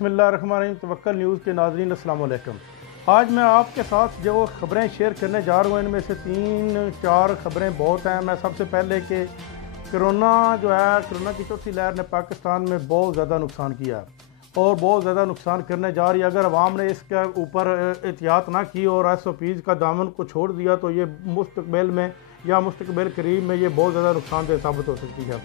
بسم اللہ الرحمن الرحیم۔ توکل نیوز کے ناظرین السلام علیکم۔ آج میں آپ کے ساتھ جو خبریں شیئر کرنے جا رہا ہوں ان میں سے 3-4 خبریں بہت ہیں۔ میں سب سے پہلے کہ کرونا کی چوتھی لہر نے پاکستان میں بہت زیادہ نقصان کیا اور بہت زیادہ نقصان کرنے جا رہی ہے۔ اگر عوام نے اس کے اوپر احتیاط نہ کی اور SOPs کا دامن کو چھوڑ دیا تو یہ مستقبل میں یا مستقبل قریب میں یہ بہت زیادہ نقصان دہ ثابت ہو سکتی ہے۔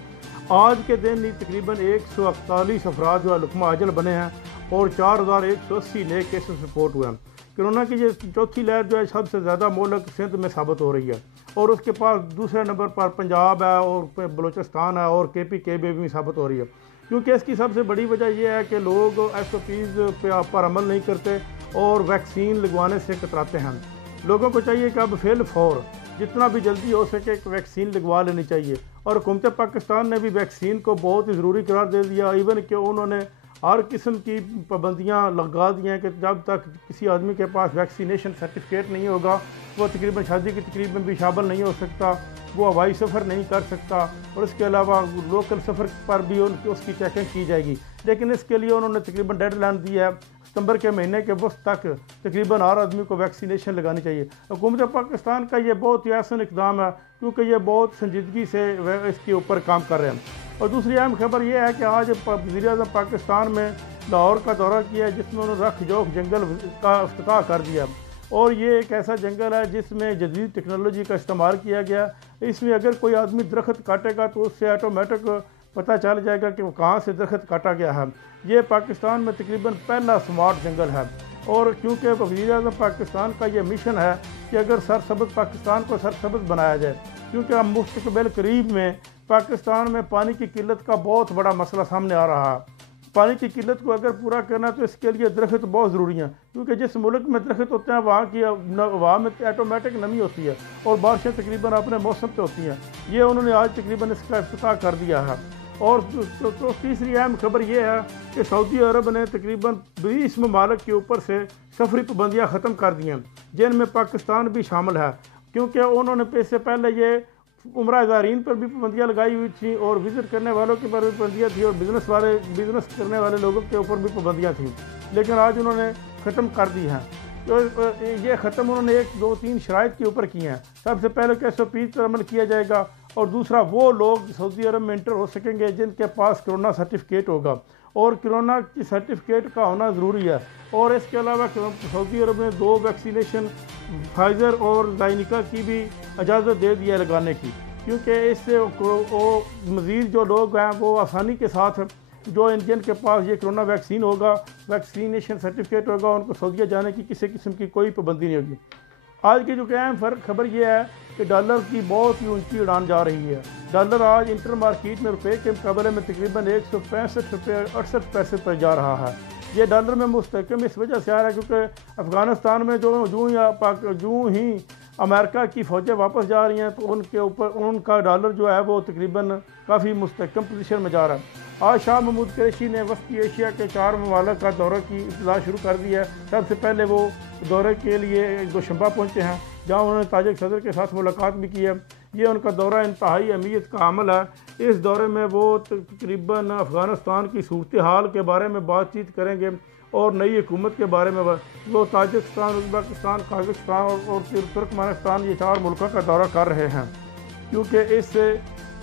آج کے دن ہی تقریباً 141 افراد جو ہے لقمہ اجل بنے ہیں اور 4180 نئے کیسز رپورٹ ہوئے ہیں۔ کرونا کی یہ چوتھی لہر جو ہے سب سے زیادہ مہلک سندھ میں ثابت ہو رہی ہے اور اس کے پاس دوسرے نمبر پر پنجاب ہے اور بلوچستان ہے اور KPK بھی ثابت ہو رہی ہے، کیونکہ اس کی سب سے بڑی وجہ یہ ہے کہ لوگ SOPs پر عمل نہیں کرتے اور ویکسین لگوانے سے کتراتے ہیں۔ لوگوں کو چاہیے کہ اب فی الفور جتنا بھی جلدی ہو سکے ایک ویکسین لگوا لینی چاہیے، اور حکومت پاکستان نے بھی ویکسین کو بہت ہی ضروری قرار دے دیا۔ ایون کہ انہوں نے ہر قسم کی پابندیاں لگا دی ہیں کہ جب تک کسی آدمی کے پاس ویکسینیشن سرٹیفکیٹ نہیں ہوگا وہ تقریباً شادی کی تقریب میں بھی شامل نہیں ہو سکتا، وہ ہوائی سفر نہیں کر سکتا، اور اس کے علاوہ لوکل سفر پر بھی اس کی چیکنگ کی جائے گی۔ لیکن اس کے لیے انہوں نے تقریباً ڈیڈ لائن دی ہے، ستمبر کے مہینے کے وسط تک تقریباً ہر آدمی کو ویکسینیشن لگانی چاہیے۔ حکومت پاکستان کا یہ بہت ہی احسن اقدام ہے کیونکہ یہ بہت سنجیدگی سے اس کے اوپر کام کر رہے ہیں۔ اور دوسری اہم خبر یہ ہے کہ آج وزیر اعظم پاکستان میں لاہور کا دورہ کیا ہے جس میں انہوں نے رکھ جوکھ جنگل کا افتتاح کر دیا، اور یہ ایک ایسا جنگل ہے جس میں جدید ٹیکنالوجی کا استعمال کیا گیا۔ اس میں اگر کوئی آدمی درخت کاٹے گا تو اس سے آٹومیٹک پتہ چل جائے گا کہ وہ کہاں سے درخت کاٹا گیا ہے۔ یہ پاکستان میں تقریباً پہلا سمارٹ جنگل ہے، اور کیونکہ وزیر اعظم پاکستان کا یہ مشن ہے کہ اگر سرسبز پاکستان کو سرسبز بنایا جائے، کیونکہ اب مستقبل قریب میں پاکستان میں پانی کی قلت کا بہت بڑا مسئلہ سامنے آ رہا ہے۔ پانی کی قلت کو اگر پورا کرنا تو اس کے لیے درخت بہت ضروری ہیں، کیونکہ جس ملک میں درخت ہوتے ہیں وہاں کی ہوا میں آٹومیٹک نمی ہوتی ہے اور بارشیں تقریباً اپنے موسم پہ ہوتی ہیں۔ یہ انہوں نے آج تقریباً اس کا افتتاح کر دیا ہے۔ اور تو تیسری اہم خبر یہ ہے کہ سعودی عرب نے تقریباً 20 ممالک کے اوپر سے سفری پابندیاں ختم کر دی ہیں، جن میں پاکستان بھی شامل ہے، کیونکہ انہوں نے اس سے پہلے یہ عمرہ زائرین پر بھی پابندیاں لگائی ہوئی تھیں اور وزٹ کرنے والوں کے پر بھی پابندیاں تھیں اور بزنس کرنے والے لوگوں کے اوپر بھی پابندیاں تھیں، لیکن آج انہوں نے ختم کر دی ہیں۔ تو یہ ختم انہوں نے 1-2-3 شرائط کے اوپر کی ہیں۔ سب سے پہلے کہ SOPs پر عمل کیا جائے گا، اور دوسرا وہ لوگ سعودی عرب میں انٹر ہو سکیں گے جن کے پاس کرونا سرٹیفکیٹ ہوگا، اور کرونا کی سرٹیفکیٹ کا ہونا ضروری ہے۔ اور اس کے علاوہ سعودی عرب نے 2 ویکسینیشن فائزر اور زائنیکا کی بھی اجازت دے دی ہے لگانے کی، کیونکہ اس سے مزید جو لوگ ہیں وہ آسانی کے ساتھ جن کے پاس یہ کرونا ویکسین ہوگا، ویکسینیشن سرٹیفکیٹ ہوگا، ان کو سعودیہ جانے کی کسی قسم کی کوئی پابندی نہیں ہوگی۔ آج کی جو اہم خبر یہ ہے کہ ڈالر کی بہت ہی اونچی اڑان جا رہی ہے۔ ڈالر آج انٹر مارکیٹ میں روپے کے مقابلے میں تقریباً 165 روپے 68 پیسے پر جا رہا ہے۔ یہ ڈالر میں مستحکم اس وجہ سے آ رہا ہے کیونکہ افغانستان میں جو ہی امریکہ کی فوجیں واپس جا رہی ہیں تو ان کا ڈالر جو ہے وہ تقریباً کافی مستحکم پوزیشن میں جا رہا ہے۔ آج شاہ محمود قریشی نے وسطی ایشیا کے 4 ممالک کا دورہ کی ابتدا شروع کر دی ہے۔ سب سے پہلے وہ دورے کے لیے دوشنبہ پہنچے ہیں جہاں انہوں نے تاجک صدر کے ساتھ ملاقات بھی کی ہے۔ یہ ان کا دورہ انتہائی اہمیت کا عمل ہے۔ اس دورے میں وہ تقریباً افغانستان کی صورتحال کے بارے میں بات چیت کریں گے اور نئی حکومت کے بارے میں وہ تاجکستان، ازبکستان، قازقستان اور ترکمانستان یہ 4 ملکوں کا دورہ کر رہے ہیں، کیونکہ اس سے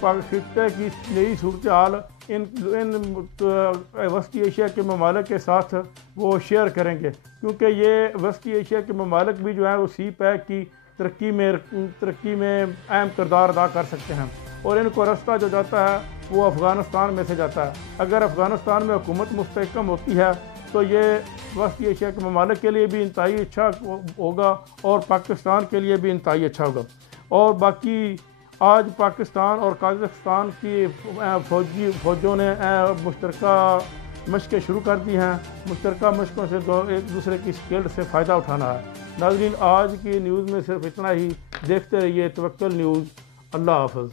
خطے کی نئی صورتحال ان وسطی ایشیا کے ممالک کے ساتھ وہ شیئر کریں گے، کیونکہ یہ وسطی ایشیا کے ممالک بھی جو ہیں وہ CPEC کی ترقی میں اہم کردار ادا کر سکتے ہیں، اور ان کو راستہ جو جاتا ہے وہ افغانستان میں سے جاتا ہے۔ اگر افغانستان میں حکومت مستحکم ہوتی ہے تو یہ وسطی ایشیا کے ممالک کے لیے بھی انتہائی اچھا ہوگا اور پاکستان کے لیے بھی انتہائی اچھا ہوگا۔ اور باقی آج پاکستان اور قازقستان کی فوجوں نے مشترکہ مشقیں شروع کر دی ہیں۔ مشترکہ مشقوں سے ایک دوسرے کی اسکل سے فائدہ اٹھانا ہے۔ ناظرین، آج کی نیوز میں صرف اتنا ہی۔ دیکھتے رہیے توکل نیوز۔ اللہ حافظ۔